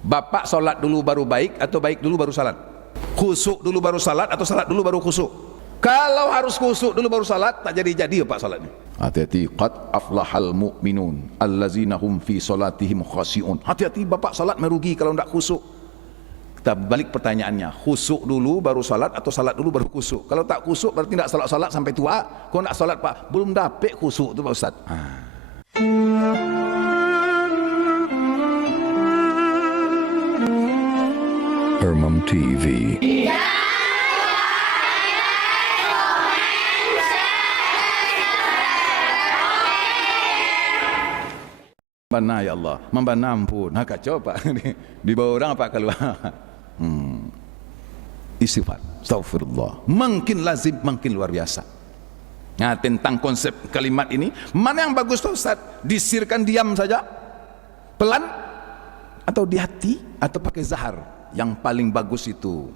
Bapak sholat dulu baru baik atau baik dulu baru salat? Khusuk dulu baru salat atau salat dulu baru khusuk? Kalau harus khusuk dulu baru salat, tak jadi-jadi ya Pak salatnya. Hati-hati, qad aflahal mu'minun allazina hum fi salatihim khashi'un. Hati-hati bapak salat merugi kalau tidak khusuk. Kita balik pertanyaannya, khusuk dulu baru salat atau salat dulu baru khusuk? Kalau tak khusuk berarti tidak salat-salat sampai tua. Kalau tidak salat Pak, belum dapat khusuk itu Pak Ustaz. Irmam TV. Mana ya Allah, membana ampun. Nah kacau Pak, di bawah orang apa keluar? Istighfar, astagfirullah. Makin lazim, makin luar biasa. Nah tentang konsep kalimat ini, mana yang bagus Pak Ustaz? Disirkan diam saja, pelan, atau di hati, atau pakai zahar? Yang paling bagus itu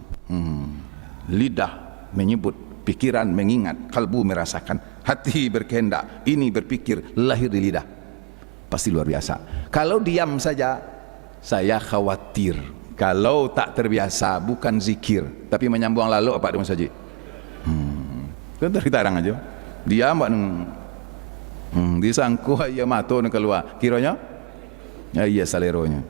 lidah menyebut, pikiran mengingat, kalbu merasakan, hati berkehendak, ini berpikir, lahir di lidah. Pasti luar biasa. Kalau diam saja, saya khawatir. Kalau tak terbiasa, bukan zikir, tapi menyambung lalu apa Mas Haji? Kan terhitarang aja. Diam Pak disangku ya mato keluar. Kiranya? Ya iya saleronya.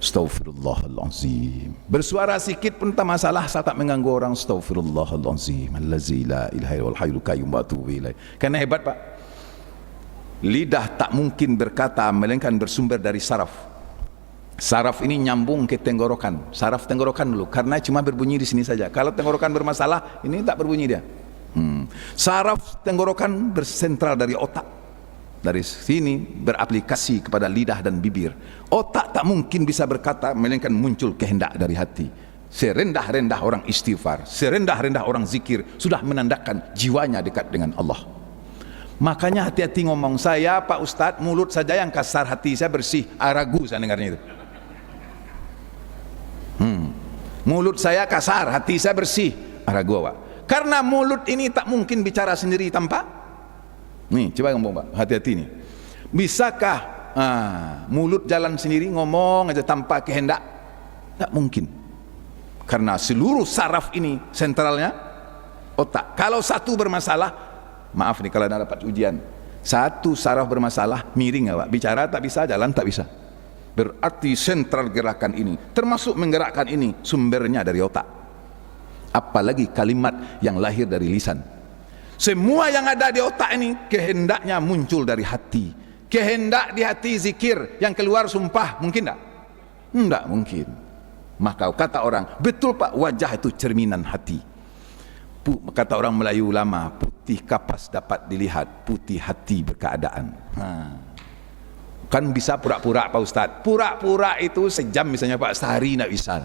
Astaghfirullahalazim. Bersuara sikit pun tak masalah, saya tak mengganggu orang. Astaghfirullahalazim. Allazi la ilaha illal hayyul qayyum wa atubu ilaih. Karena hebat Pak. Lidah tak mungkin berkata melainkan bersumber dari saraf. Saraf ini nyambung ke tenggorokan. Saraf tenggorokan dulu, karena cuma berbunyi di sini saja. Kalau tenggorokan bermasalah, ini tak berbunyi dia. Saraf tenggorokan bersentral dari otak. Dari sini beraplikasi kepada lidah dan bibir. Otak tak mungkin bisa berkata melainkan muncul kehendak dari hati. Serendah-rendah orang istighfar, serendah-rendah orang zikir, sudah menandakan jiwanya dekat dengan Allah. Makanya hati-hati ngomong. Saya Pak Ustadz, mulut saja yang kasar, hati saya bersih. Ragu saya dengarnya itu. Mulut saya kasar, hati saya bersih. Ragu Pak. Karena mulut ini tak mungkin bicara sendiri tanpa. Nih coba ngomong Pak, hati-hati nih. Bisakah mulut jalan sendiri ngomong aja tanpa kehendak? Tak mungkin. Karena seluruh saraf ini sentralnya otak. Kalau satu bermasalah, maaf nih kalau anda dapat ujian, satu saraf bermasalah, miring ya Pak, bicara tak bisa, jalan tak bisa. Berarti sentral gerakan ini, termasuk menggerakkan ini, sumbernya dari otak. Apalagi kalimat yang lahir dari lisan. Semua yang ada di otak ini kehendaknya muncul dari hati. Kehendak di hati zikir, yang keluar sumpah, mungkin tak? Tidak mungkin. Maka kata orang, betul Pak, wajah itu cerminan hati. Kata orang Melayu lama, putih kapas dapat dilihat, putih hati berkeadaan. Kan bisa pura-pura Pak Ustadz. Pura-pura itu sejam misalnya Pak, sehari tidak bisa.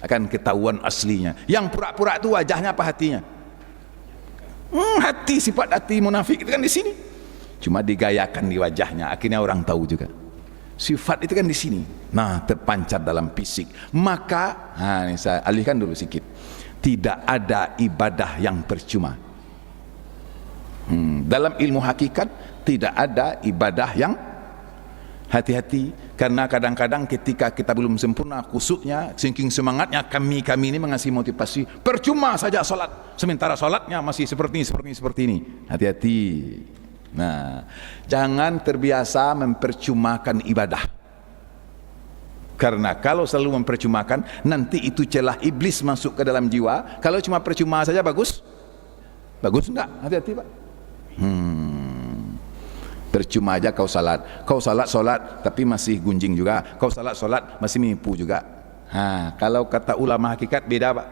Akan ketahuan aslinya. Yang pura-pura itu wajahnya apa hatinya? Hati, sifat hati munafik itu kan di sini. Cuma digayakan di wajahnya, akhirnya orang tahu juga. Sifat itu kan di sini. Nah, terpancar dalam fisik. Maka, ini saya alihkan dulu sedikit. Tidak ada ibadah yang percuma. Dalam ilmu hakikat tidak ada ibadah yang, hati-hati, karena kadang-kadang ketika kita belum sempurna khusuknya, saking semangatnya kami ini mengasih motivasi, percuma saja sholat, sementara sholatnya masih seperti ini. Hati-hati. Nah, jangan terbiasa mempercumakan ibadah. Karena kalau selalu mempercumakan, nanti itu celah iblis masuk ke dalam jiwa. Kalau cuma percuma saja bagus? Bagus enggak? Hati-hati Pak. Percuma aja kau salat. Kau salat tapi masih gunjing juga. Kau salat masih menipu juga. Kalau kata ulama hakikat beda Pak.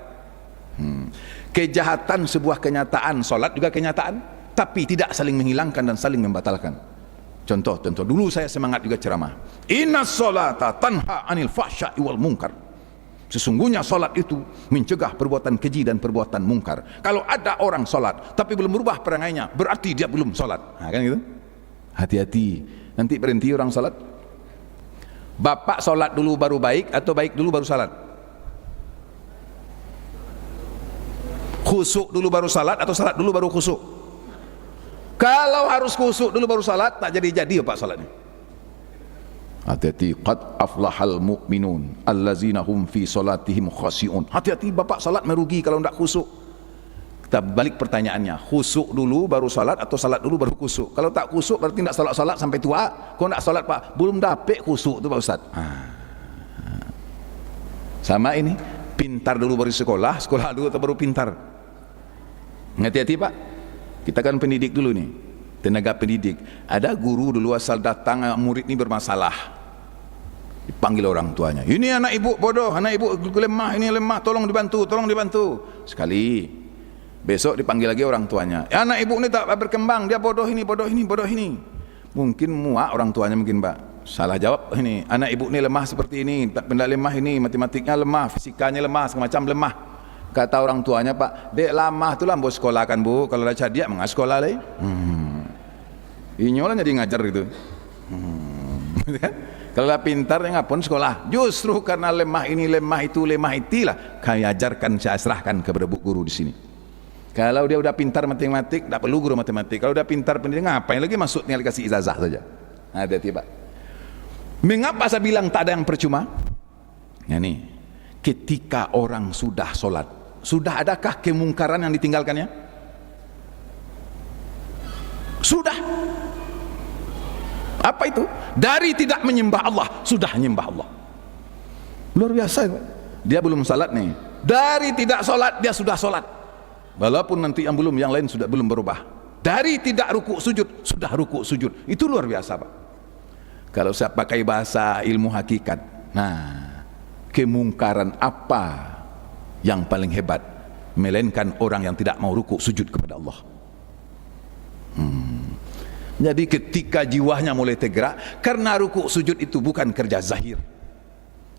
Kejahatan sebuah kenyataan, salat juga kenyataan, tapi tidak saling menghilangkan dan saling membatalkan. Contoh dulu saya semangat juga ceramah. Inna sholata tanha anil fahsya'i wal munkar. Sesungguhnya solat itu mencegah perbuatan keji dan perbuatan mungkar. Kalau ada orang solat tapi belum berubah perangainya, berarti dia belum solat. Kan gitu. Hati-hati, nanti berhenti orang solat. Bapak solat dulu baru baik atau baik dulu baru salat? Khusuk dulu baru salat atau salat dulu baru khusuk? Kalau harus khusuk dulu baru salat, tak jadi-jadi ya Pak salatnya. Hati-hati, qad aflahal mu'minun allazina hum fi salatihim khashi'un. Hati-hati bapak salat merugi kalau tidak khusyuk. Kita balik pertanyaannya, khusyuk dulu baru salat atau salat dulu baru khusyuk? Kalau tak khusyuk berarti tidak salat-salat sampai tua. Kalau tidak salat Pak, belum dapat khusyuk tu Pak Ustaz. Sama ini, pintar dulu baru sekolah, sekolah dulu atau baru pintar. Hati-hati Pak, kita kan pendidik dulu nih, tenaga pendidik. Ada guru dulu asal datang murid ini bermasalah, dipanggil orang tuanya, ini anak ibu bodoh, anak ibu lemah, ini lemah, tolong dibantu, tolong dibantu. Sekali, besok dipanggil lagi orang tuanya, anak ibu ini tak berkembang, dia bodoh ini, bodoh ini, bodoh ini. Mungkin muak orang tuanya mungkin Pak, salah jawab ini, anak ibu ini lemah seperti ini, benda lemah ini, matematiknya lemah, fisikanya lemah, semacam lemah. Kata orang tuanya, Pak, dek lama tu lah mau sekolah kan Bu, kalau dah dia mengas sekolah lagi. Inyolah jadi ngajar gitu. Kalau dah pintar ya ngapun sekolah. Justru karena lemah ini, lemah itu, lemah itilah kami ajarkan, saya serahkan kepada bu guru di sini. Kalau dia udah pintar matematik, tak perlu guru matematik. Kalau udah pintar pendidik, ngapain lagi masuk tinggal kasih ijazah saja. Hati-hati Pak. Mengapa saya bilang tak ada yang percuma? Ya nih, ketika orang sudah sholat, sudah adakah kemungkaran yang ditinggalkannya? Sudah. Apa itu? Dari tidak menyembah Allah, sudah menyembah Allah. Luar biasa. Dia belum salat nih. Dari tidak salat, dia sudah salat. Walaupun nanti yang belum, yang lain sudah belum berubah. Dari tidak rukuk sujud, sudah rukuk sujud. Itu luar biasa Pak. Kalau saya pakai bahasa ilmu hakikat, nah, kemungkaran apa yang paling hebat, melainkan orang yang tidak mau rukuk sujud kepada Allah. Jadi ketika jiwanya mulai tergerak, karena rukuk sujud itu bukan kerja zahir,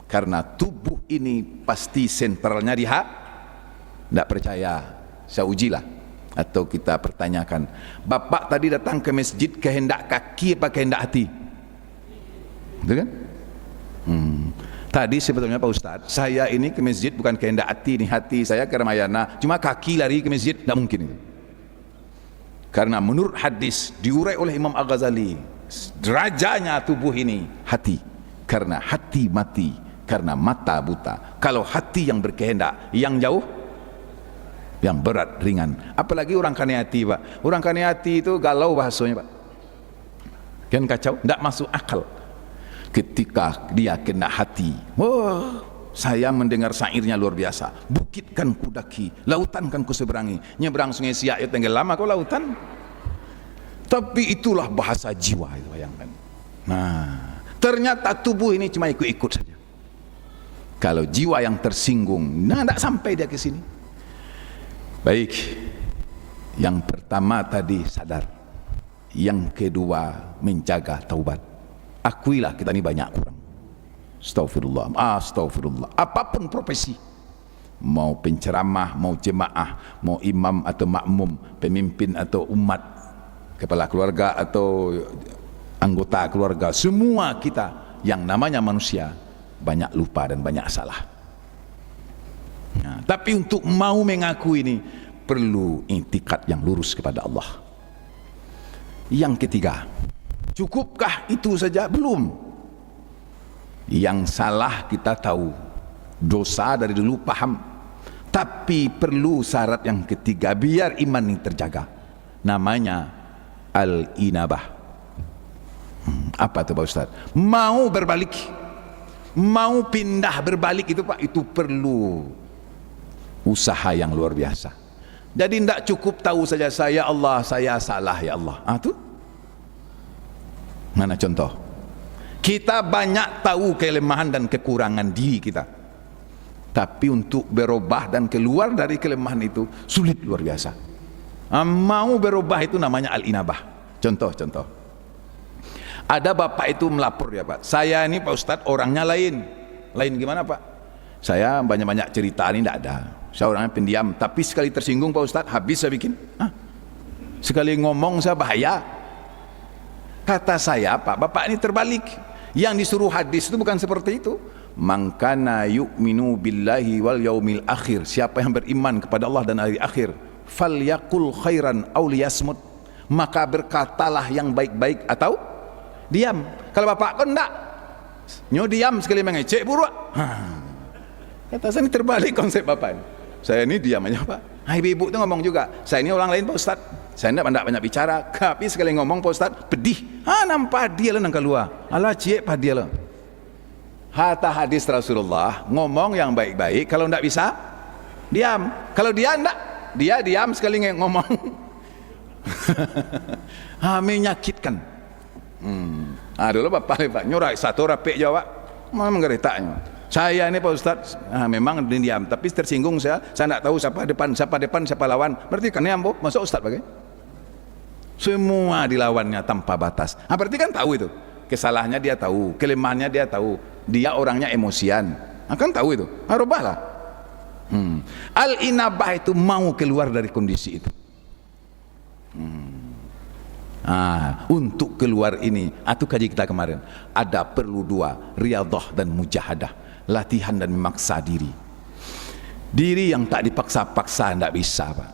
karena tubuh ini pasti sentralnya di hati. Tidak percaya, saya ujilah atau kita pertanyakan. Bapak tadi datang ke masjid kehendak kaki apa kehendak hati? Betul kan? Tadi sebetulnya Pak Ustadz, saya ini ke masjid bukan kehendak hati, nih hati saya ke Ramayana, cuma kaki lari ke masjid, tidak mungkin itu. Karena menurut hadis diurai oleh Imam Al-Ghazali, rajanya tubuh ini hati, karena hati mati, karena mata buta. Kalau hati yang berkehendak, yang jauh, yang berat, ringan. Apalagi orang kane hati Pak, orang kane hati itu galau bahasanya Pak, kan kacau, tidak masuk akal. Ketika dia kena hati, saya mendengar syairnya luar biasa. Bukit kan kudaki, lautan kan kuseberangi, nyeberang sungai Siak ya tenggelam aku lautan. Tapi itulah bahasa jiwa itu, bayangkan. Nah, ternyata tubuh ini cuma ikut-ikut saja. Kalau jiwa yang tersinggung, nah tidak sampai dia ke sini. Baik, yang pertama tadi sadar, yang kedua menjaga taubat. Akuilah kita ini banyak kurang. Astagfirullah, astagfirullah. Apapun profesi, mau penceramah, mau jemaah, mau imam atau makmum, pemimpin atau umat, kepala keluarga atau anggota keluarga, semua kita yang namanya manusia banyak lupa dan banyak salah. Nah, tapi untuk mau mengaku ini perlu itikad yang lurus kepada Allah. Yang ketiga, cukupkah itu saja? Belum. Yang salah kita tahu, dosa dari dulu paham, tapi perlu syarat yang ketiga biar iman ini terjaga, namanya al-inabah. Apa itu Pak Ustaz? Mau berbalik, mau pindah berbalik itu Pak, itu perlu usaha yang luar biasa. Jadi tidak cukup tahu saja saya Allah, saya salah ya Allah. Tuh mana contoh? Kita banyak tahu kelemahan dan kekurangan diri kita, tapi untuk berubah dan keluar dari kelemahan itu sulit luar biasa. Mau berubah itu namanya al-inabah. Contoh, ada bapak itu melapor ya Pak, saya ini Pak Ustadz orangnya lain gimana Pak? Saya banyak-banyak cerita ini tidak ada, saya orangnya pendiam, tapi sekali tersinggung Pak Ustadz habis saya bikin. Sekali ngomong saya bahaya. Kata saya, Pak, bapak ini terbalik. Yang disuruh hadis itu bukan seperti itu. Man kana yu'minu billahi wal yaumil akhir, siapa yang beriman kepada Allah dan hari akhir, falyaqul khairan aw liyasmut, maka berkatalah yang baik-baik atau diam. Kalau bapak kan enggak, Nyo diam sekali mengecek buruk. Kata saya, ini terbalik konsep bapak ini. Saya ini diam aja pak. Ibu-ibu itu ngomong juga, saya ini orang lain pak Ustaz, saya tidak banyak bicara, tapi sekali ngomong pak Ustaz pedih. Nampak dia lah nang keluar, alah cie pak dia lah. Hatta hadis Rasulullah, ngomong yang baik-baik, kalau tidak bisa diam, kalau dia tidak, dia diam sekali ngomong. Menyakitkan. Dulu bapak nyurai satu rapik jawab, memang geretaknya. Saya ini Pak Ustaz, memang diam, tapi tersinggung saya tidak tahu siapa depan, siapa lawan. Berarti kan ya, masa Ustaz pakai? Semua dilawannya tanpa batas. Berarti kan tahu itu. Kesalahannya dia tahu, kelemahannya dia tahu. Dia orangnya emosian. Kan tahu itu. Rubahlah. Al-inabah itu mau keluar dari kondisi itu. Untuk keluar ini, atau kaji kita kemarin, ada perlu dua, riyadhah dan mujahadah. Latihan dan memaksa diri. Diri yang tak dipaksa-paksa tidak bisa pak.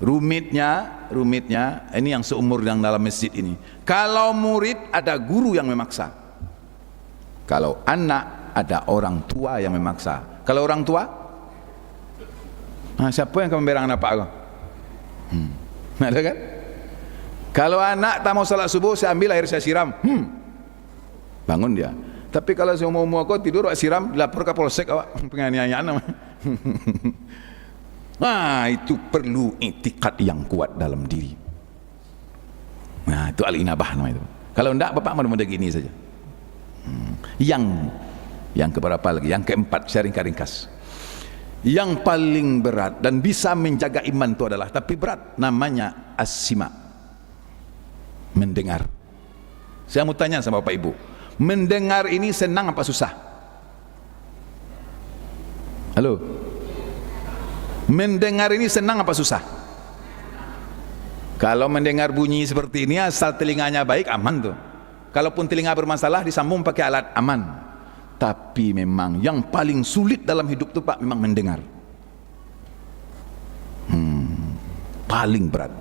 Rumitnya ini yang seumur yang dalam masjid ini. Kalau murid ada guru yang memaksa. Kalau anak ada orang tua yang memaksa. Kalau orang tua, siapa yang akan memberang anak pak aku? Ada kan? Kalau anak tak mau salat subuh, saya ambil air saya siram. Bangun dia. Tapi kalau saya mau aku tidur siram, lapor ke polsek awak penganiayaan namanya. Itu perlu itikad yang kuat dalam diri. Itu al-inabah namanya itu. Kalau enggak bapak mudah-mudah gini saja. Yang keberapa lagi? Yang keempat, sharing ringkas. Yang paling berat dan bisa menjaga iman itu adalah, tapi berat, namanya as-sima. Mendengar. Saya mau tanya sama bapak ibu, mendengar ini senang apa susah? Halo? Mendengar ini senang apa susah? Kalau mendengar bunyi seperti ini asal telinganya baik, aman tuh. Kalaupun telinga bermasalah disambung pakai alat, aman. Tapi memang yang paling sulit dalam hidup itu pak, memang mendengar. Paling berat.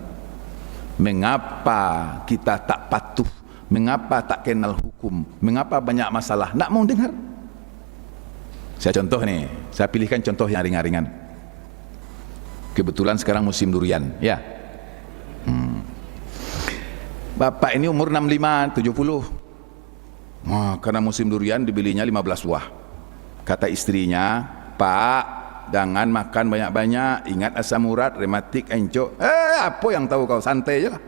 Mengapa kita tak patuh? Mengapa tak kenal hukum? Mengapa banyak masalah? Nak mau dengar? Saya contoh nih, saya pilihkan contoh yang ringan-ringan. Kebetulan sekarang musim durian, ya. Bapak ini umur 65, 70. Karena musim durian dibelinya 15 buah. Kata istrinya, Pak, jangan makan banyak-banyak, ingat asam urat, rematik, encok. Apa yang tahu kau, santai aja lah.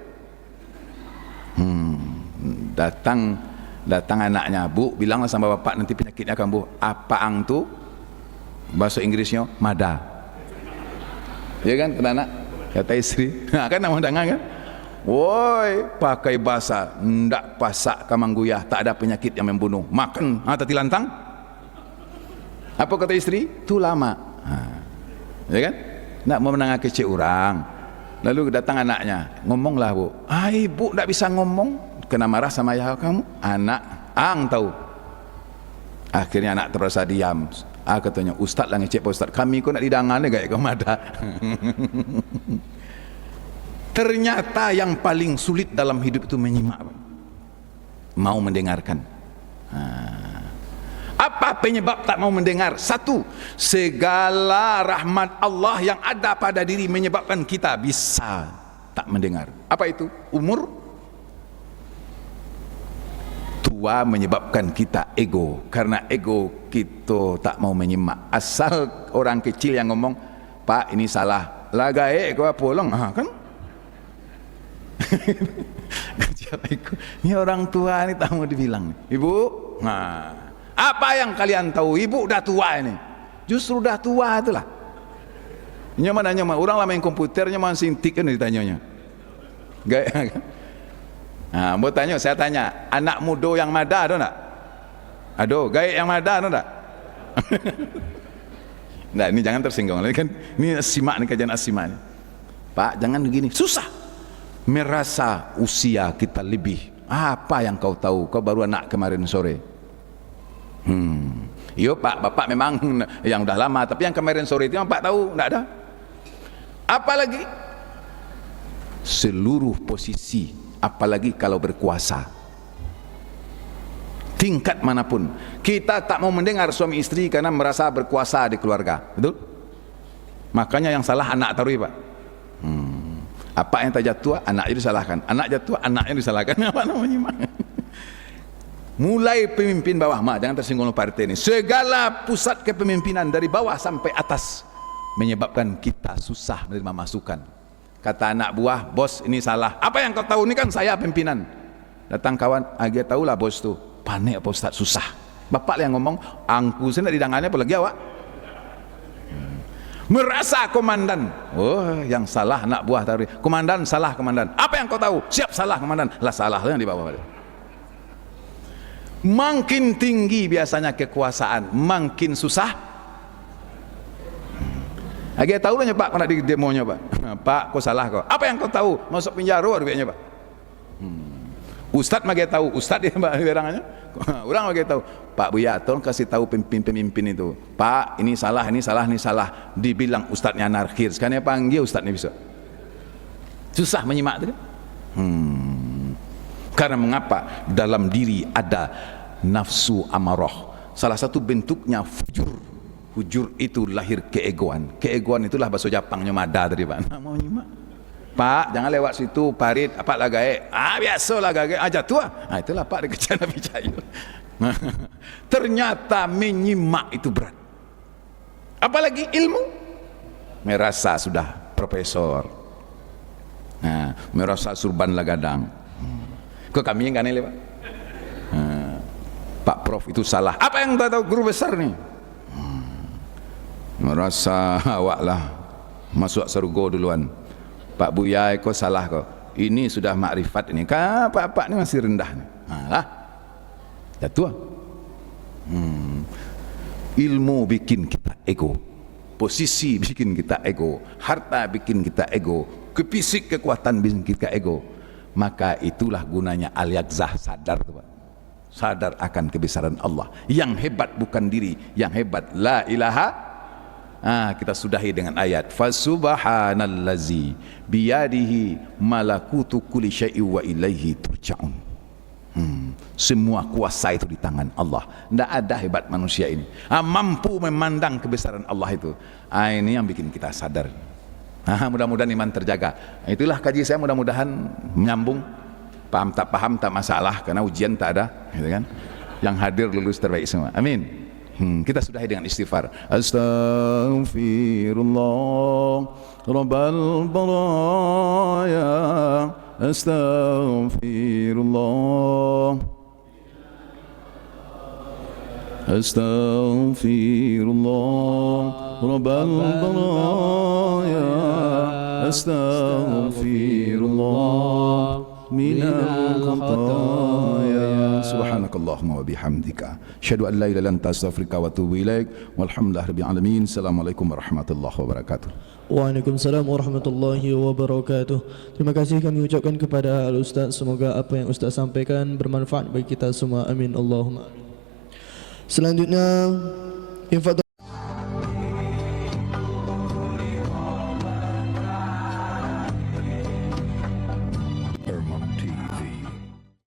Datang anaknya, Bu, bilanglah sama bapak nanti penyakitnya kambuh. Apaang tu bahasa Inggrisnya mada. Ya kan, kata anak, kata istri. Kan nama undangan kan. Woi, pakai bahasa ndak pasak kamangguyah, tak ada penyakit yang membunuh. Makan tati lantang. Apa kata istri? Tu lama. Ya kan? Nak mau menangah kecil orang. Lalu datang anaknya, ngomonglah Bu. Ibu ndak bisa ngomong, kena marah sama ayah kamu. Anak, tahu. Akhirnya anak terasa diam. Katanya, Ustaz lah ngecek Pak Ustaz, kami kok nak didangan gaya kamu ada. Ternyata yang paling sulit dalam hidup itu menyimak, mau mendengarkan. Apa penyebab tak mau mendengar? Satu, segala rahmat Allah yang ada pada diri menyebabkan kita bisa tak mendengar. Apa itu? Umur. Tua menyebabkan kita ego. Karena ego kita tak mau menyimak. Asal orang kecil yang ngomong, Pak ini salah, lagai kau polong, kan? Ini orang tua ini tak mau dibilang. Ibu, apa yang kalian tahu? Ibu udah tua ini. Justru udah tua itulah. Nyaman orang lama yang komputernya masih intik kan ditanyanya. Gaya kan? Mau tanya, saya tanya, anak muda yang mada ada enggak? Aduh, gaya yang mada ada enggak? Nah, ini jangan tersinggung. Ini simak nih, kajian asimak nih. Pak, jangan begini. Susah. Merasa usia kita lebih. Apa yang kau tahu? Kau baru anak kemarin sore. Yo Pak, Bapak memang yang udah lama, tapi yang kemarin sore itu yang Pak tahu, enggak ada. Apalagi seluruh posisi, apalagi kalau berkuasa. tingkat manapun. Kita tak mau mendengar suami istri karena merasa berkuasa di keluarga, betul? Makanya yang salah anak taruh, Pak. Apa yang tak jatuh, anaknya disalahkan. Anak jatuh, anaknya disalahkan. Apa namanya, Mak? Mulai pemimpin bawah, Mak, jangan tersinggung partai ini. Segala pusat kepemimpinan dari bawah sampai atas menyebabkan kita susah menerima masukan. Kata anak buah, bos ini salah. Apa yang kau tahu, ini kan saya pimpinan. Datang kawan, agak tahulah bos tu. Panik apa Ustaz, susah. Bapak yang ngomong, angku saya di dangannya apa lagi awak? Merasa komandan. Oh, yang salah anak buah tadi. Komandan salah, komandan. Apa yang kau tahu? Siap salah, komandan. Lah salah yang di bawah. Makin tinggi biasanya kekuasaan, makin susah. Agak tahu lah Pak, pernah di demonya Pak. Pak, kau salah kau. Apa yang kau tahu? Masuk penjara duitnya Pak. Ustadz mah tahu, Ustadz dia Pak berangannya. Orang mah tahu. Pak Buya, tolong kasih tahu pemimpin itu. Pak, ini salah, ini salah, ini salah. Dibilang ustadznya anarkis. Sekarang dia panggil ustadznya bisa. Susah menyimak itu. Karena mengapa? Dalam diri ada nafsu amarah. Salah satu bentuknya fujur. Fujur itu lahir keegoan. Keegoan itulah bahasa Jepangnya mada tadi Pak. Nah, mau nyimak. Pak, jangan lewat situ, parit, apa lah gae. Biasalah gae, jatuh. Itulah Pak dikejar Nabi Cahyo. Ternyata menyimak itu berat. Apalagi ilmu. Merasa sudah profesor. Merasa surban lagadang. Kok kami yang kan ini Pak? Pak Prof itu salah. Apa yang tak tahu guru besar nih? Merasa awak lah masuk surga duluan. Pak Buya kau salah kau. Ini sudah makrifat ini. Pak ini masih rendah nih. Lah. Jatuh. Ilmu bikin kita ego. Posisi bikin kita ego. Harta bikin kita ego. Fisik kekuatan bikin kita ego. Maka itulah gunanya al-yaqzah, sadar tuh Pak. Sadar akan kebesaran Allah. Yang hebat bukan diri, yang hebat la ilaha. Kita sudahi dengan ayat fasubhanallazi biyadihi malakutu kulli syai'in wa ilaihi turja'un. Semua kuasa itu di tangan Allah. Tidak ada hebat manusia ini. Mampu memandang kebesaran Allah itu. Ini yang bikin kita sadar. Mudah-mudahan iman terjaga. Itulah kaji saya, mudah-mudahan menyambung. Paham tak masalah, karena ujian tak ada, gitu kan? Yang hadir lulus terbaik semua. Amin. Kita sudahi dengan istighfar. Astaghfirullah Rabbal baraya. Astaghfirullah. Astaghfirullah Rabbal baraya. Astaghfirullah minal khataya. Subhanakallahumma wa bihamdika asyhadu an la ilaha illa anta astaghfiruka wa atubu ilaik. Walhamdulillahi rabbil alamin. Assalamualaikum warahmatullahi wabarakatuh. Waalaikumsalam warahmatullahi wabarakatuh. Terima kasih kami ucapkan kepada Al-Ustaz. Semoga apa yang Ustaz sampaikan bermanfaat bagi kita semua. Amin Allahumma amin. Selanjutnya infak